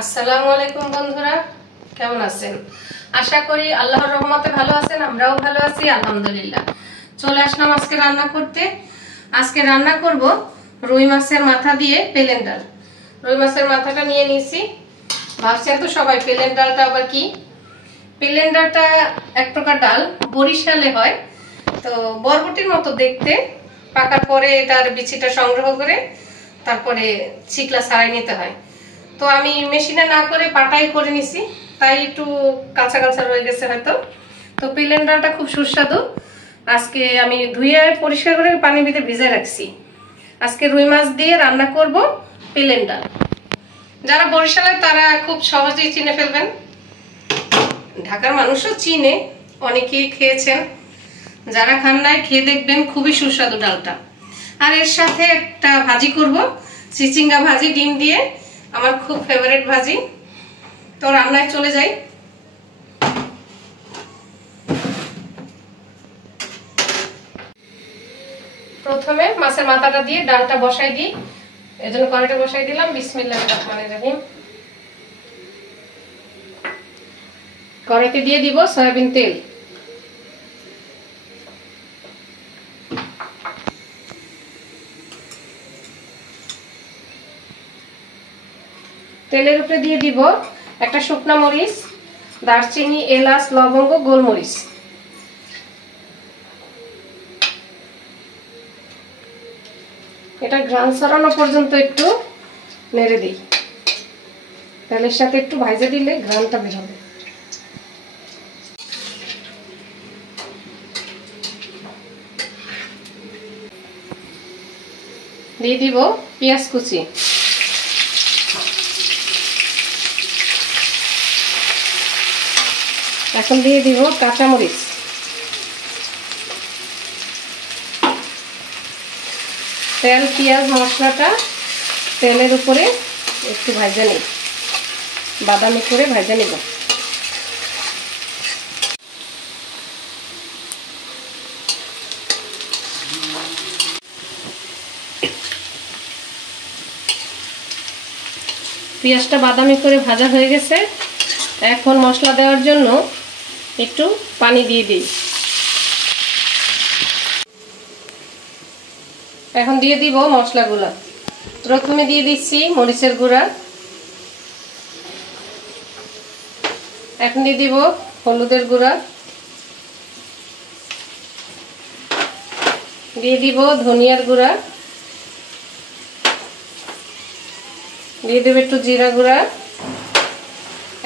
আসসালামু আলাইকুম বন্ধুরা, কেমন আছেন? আশা করি আল্লাহর রহমতে ভালো আছেন। আমরাও ভালো আছি আলহামদুলিল্লাহ। চলে আসলাম আজকে রান্না করতে। আজকে রান্না করব রুই মাছের মাথা দিয়ে পেলেন ডাল। রুই মাছের মাথাটা নিয়ে নিয়েছি। ভাবছেন তো সবাই পেলেন ডালটা আবার কি? পেলেন ডালটা এক প্রকার ডাল, বরিশালে হয়। তো বরবটির মতো দেখতে, পাকার পরে তার বিচিটা সংগ্রহ করে তারপরে চিকলা ছাড়াই নিতে হয়। তো আমি মেশিনে না করে পাটাই করে নিছি, তাই একটু কাঁচা কাঁচা রয়ে গেছে হয়তো। তো পেলেন ডালটা খুব সুস্বাদু। আজকে আমি ধুয়ে পরিষ্কার করে পানির ভিতরে ভিজে রাখছি। আজকে রুই মাছ দিয়ে রান্না করব পেলেন ডাল। যারা বরিশালের তারা খুব সহজেই চিনে ফেলবেন। ঢাকার মানুষও চিনে, অনেকেই খেয়েছেন। যারা খান নাই খেয়ে দেখবেন, খুবই সুস্বাদু ডালটা। আর এর সাথে একটা ভাজি করব, চিচিঙ্গা ভাজি ডিম দিয়ে, আমার খুব ফেভারিট ভাজি। তো রান্নায় চলে যাই। প্রথমে মাছের মাথাটা দিয়ে ডালটা বসাই দিই। এজন্য কড়াইটা বসাই দিলাম। বিসমিল্লাহির রহমানির রহিম। কড়াইতে দিয়ে দিব সয়াবিন তেল। তেলের উপরে দিয়ে দিব একটা শুকনা মরিচ, দারচিনি, এলাচ, লবঙ্গ, গোলমরিচ। এটা ঘ্রাণ ছড়ানো পর্যন্ত একটু নেড়ে দিই। তেলের সাথে একটু ভাজে দিলে ঘ্রাণটা বের হবে। দিয়ে দিব পেঁয়াজ কুচি। এখন দিয়ে দিব কাঁচামরিচ। তেল, পেঁয়াজ, মশলাটা তেলের উপরে একটু ভাজা নিই, বাদামি করে ভাজা নিব। পেঁয়াজটা বাদামি করে ভাজা হয়ে গেছে। এখন মশলা দেওয়ার জন্য একটু পানি দিয়ে দিই। এখন দিয়ে দিব মশলাগুলো। প্রথমে দিয়ে দিচ্ছি মরিচের গুঁড়া। এখন দিয়ে দিব হলুদের গুঁড়া। দিয়ে দিব ধনিয়ার গুঁড়া। দিয়ে দেব একটু জিরা গুঁড়া।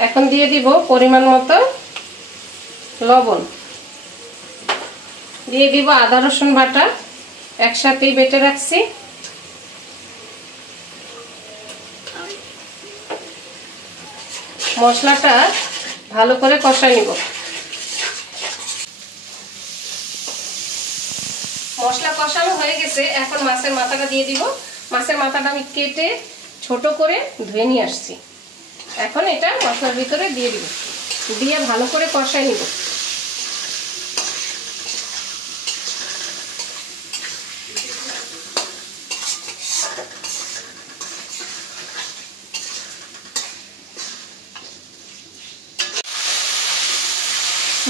এখন দিয়ে দিব পরিমাণ মতো লবণ। দিয়ে দিব আদা রসুন বাটা, একসাথেই বেটে রাখছি। মশলাটা ভালো করে কষাই নিব। মশলা কষানো হয়ে গেছে। এখন মাছের মাথাটা দিয়ে দিব। মাছের মাথাটা আমি কেটে ছোট করে ধুয়ে নিয়ে আসছি। এখন এটা মশলার ভিতরে দিয়ে দিব, দিয়ে ভালো করে কষাই নিব।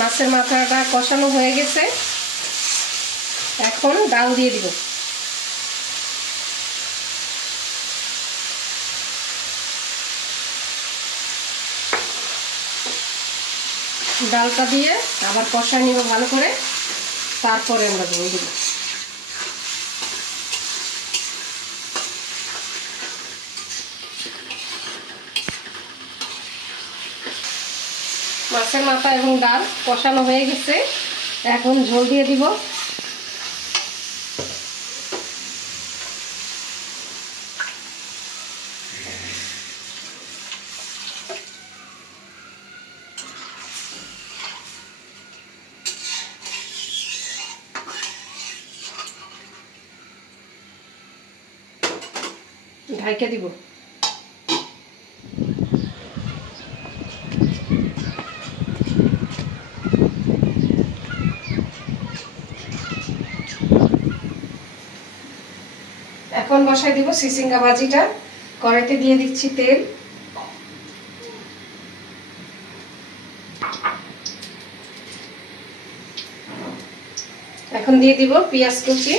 মাছের মাথাটা কষানো হয়ে গেছে। এখন ডাল দিয়ে দিব। ডালটা দিয়ে আবার কষাই নিব ভালো করে, তারপরে আমরা দিয়ে দিব। মাছের মাথা এবং ডাল কষানো হয়ে গেছে। এখন ঝোল দিয়ে দিব। ঢাইকা দিব। এখন বসাই দিব চিচিঙ্গা ভাজিটা। কড়াইতে দিয়ে দিচ্ছি তেল। এখন দিয়ে দিব পেঁয়াজ কুচি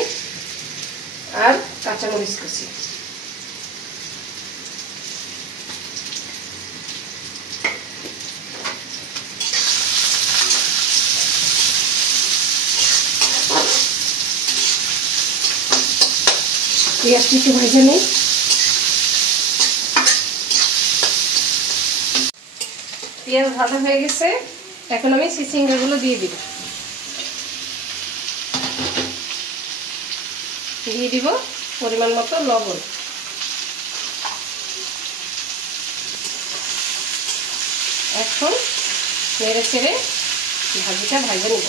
আর কাঁচামরিচ কুচি। পেঁয়াজটি একটু ভেজে নিই। পেঁয়াজ ভাজা হয়ে গেছে, এখন আমি চিচিঙ্গাগুলো দিয়ে দিব। দিয়ে দিব পরিমাণ মতো লবণ। এখন নেড়ে চেড়ে ভাজিটা ভেজে নেব।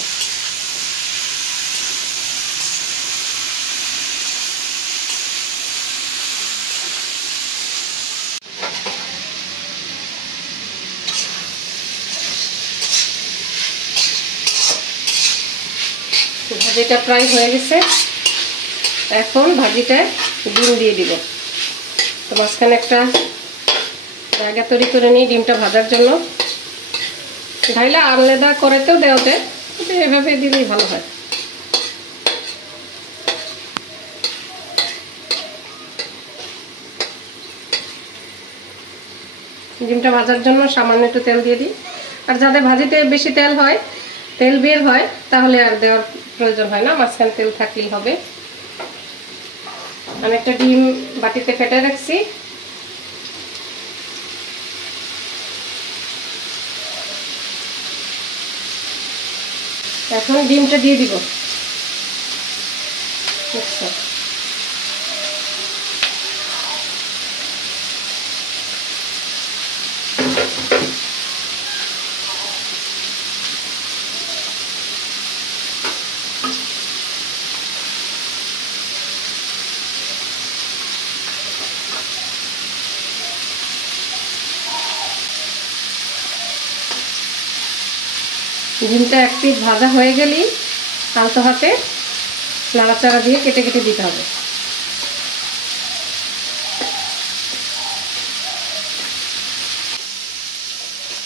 ভাজিটা প্রায় হয়ে গেছে, এখন ভাজিটায় ডিম দিয়ে দিব। তো মাঝখানে একটা জায়গা তৈরি করে নিই ডিমটা ভাজার জন্য। ঢাইলে আলাদা করাতেও দেওয়া যায়, কিন্তু এভাবে দিলেই ভালো হয়। ডিমটা ভাজার জন্য সামান্য একটু তেল দিয়ে দিই। আর যাদের ভাজিতে বেশি তেল বের হয় তাহলে আর দেওয়ার প্রয়োজন হয় না, মাঝখানে তেল থাকলেই হবে। আমি একটা ডিম বাটিতে ফেটে রাখছি, এখন ডিমটা দিয়ে দিব। ডিমটা এক পিঠ ভাজা হয়ে গেলেই আলতো হাতে নাড়াচাড়া দিয়ে কেটে কেটে দিতে হবে।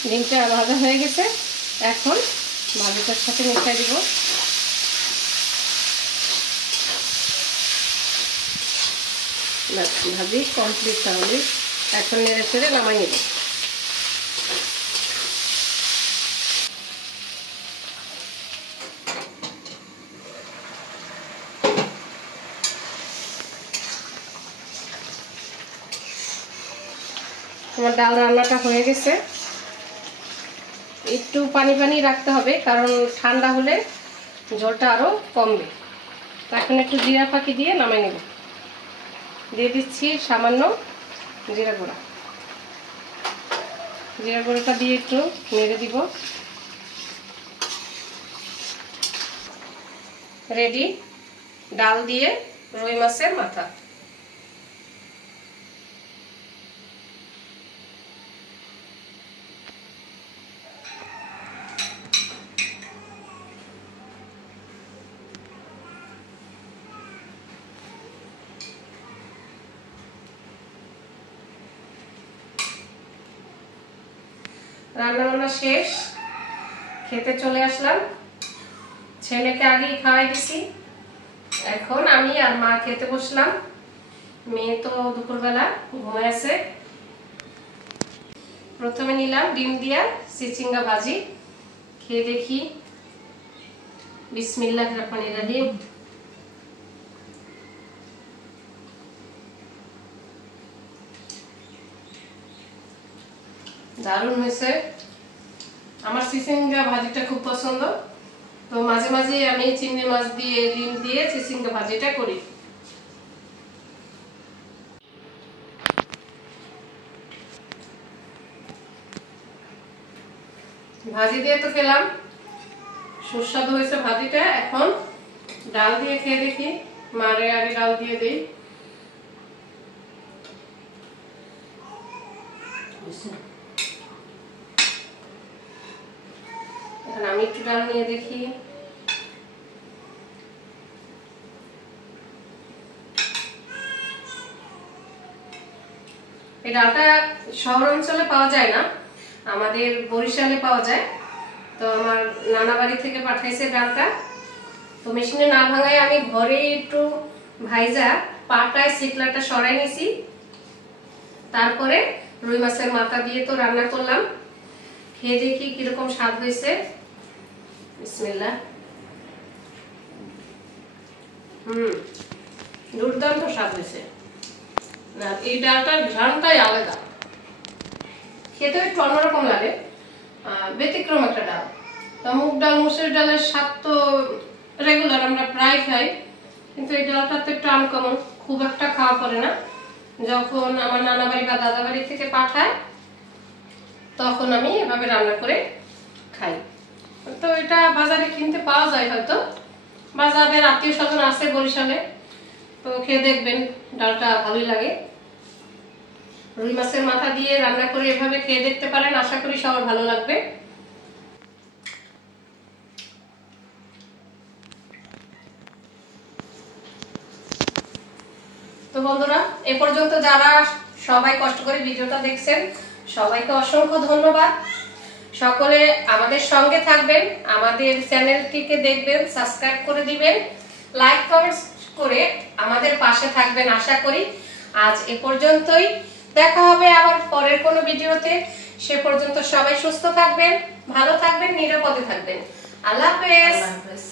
ডিমটা ভাজা হয়ে গেছে, এখন ভাজিটার সাথে মিশিয়ে দিব। ভাজি কমপ্লিট, তাহলে এখন নেড়ে চেড়ে নামাই নেব। আমার ডাল রান্নাটা হয়ে গেছে। একটু পানি পানি রাখতে হবে, কারণ ঠান্ডা হলে ঝোলটা আরও কমবে। এখন একটু জিরা ফাঁকি দিয়ে নামাই নেব। দিয়ে দিচ্ছি সামান্য জিরা গুঁড়া। জিরা গুঁড়োটা দিয়ে একটু নেড়ে দিব। রেডি ডাল দিয়ে রুই মাছের মাথা। রান্না বান্না শেষ, খেতে চলে আসলাম। ছেলেকে আগেই খাওয়াই দিছি, এখন আমি আর মা খেতে বসলাম। মেয়ে তো দুপুরবেলা ঘুমায় আছে। প্রথমে নিলাম ডিম দিয়া চিচিঙ্গা ভাজি, খেয়ে দেখি। বিসমিল্লাহির রহমানির রহিম। দারুণ হয়েছে। আমার চিচিঙ্গা ভাজিটা খুব পছন্দ, তো মাঝে মাঝে আমি চিংড়ি মাছ দিয়ে ডিম দিয়ে চিচিঙ্গা ভাজিটা করি। ভাজি দিয়ে তো খেলাম, সুস্বাদু হয়েছে ভাজিটা। এখন ডাল দিয়ে খেয়ে দেখি। মারে আগে ডাল দিয়ে দিই। এখন আমি একটু ডাল নিয়ে দেখি। এই ডালটা শহর অঞ্চলে পাওয়া যায় না, আমাদের বরিশালে পাওয়া যায়। তো আমার নানা বাড়ি থেকে পাঠাইছে ডালটা, তো মেশিনে না ভাঙায় আমি ঘরে একটু ভাইজা পাটায় শিকলাটা সরাই নিছি। তারপরে রুই মাছের মাথা দিয়ে তো রান্না করলাম। খেয়ে দেখি কিরকম স্বাদ হয়েছে। বিসমিল্লাহ। দুর্দান্ত স্বাদ হয়েছে। না, এই ডালটার ঘ্রাণটাই আলাদা, খেতে একটু অন্যরকম লাগে, ব্যতিক্রম একটা ডাল। তো মুগ ডাল মুসুর ডালের স্বাদ তো রেগুলার আমরা প্রায় খাই, কিন্তু এই ডালটা তো একটু আনকমন, খুব একটা খাওয়া পড়ে না। যখন আমার নানা বাড়ি বা দাদা বাড়ি থেকে পাঠায় তখন আমি এভাবে রান্না করে খাই। তো এটা বাজারে কিনতে পাওয়া যায়, হয়তো বাজারের আত্মীয় স্বজন আছে বরিশালে, তো খেয়ে দেখবেন, ডালটা ভালোই লাগে। রুই মাছের মাথা দিয়ে রান্না করে এভাবে খেয়ে দেখতে পারেন, আশা করি সবার ভালো লাগবে। তো বন্ধুরা, এ পর্যন্ত যারা সবাই কষ্ট করে ভিডিওটা দেখছেন, সবাইকে অসংখ্য ধন্যবাদ। সকলে আমাদের সঙ্গে থাকবেন, আমাদের চ্যানেলটিকে দেখবেন, সাবস্ক্রাইব করে দিবেন, লাইক কমেন্টস করে আমাদের পাশে থাকবেন আশা করি। আজ এ পর্যন্তই, দেখা হবে আবার পরের কোনো ভিডিওতে। সে পর্যন্ত সবাই সুস্থ থাকবেন, ভালো থাকবেন, নিরাপদে থাকবেন। আল্লাহ হাফেজ।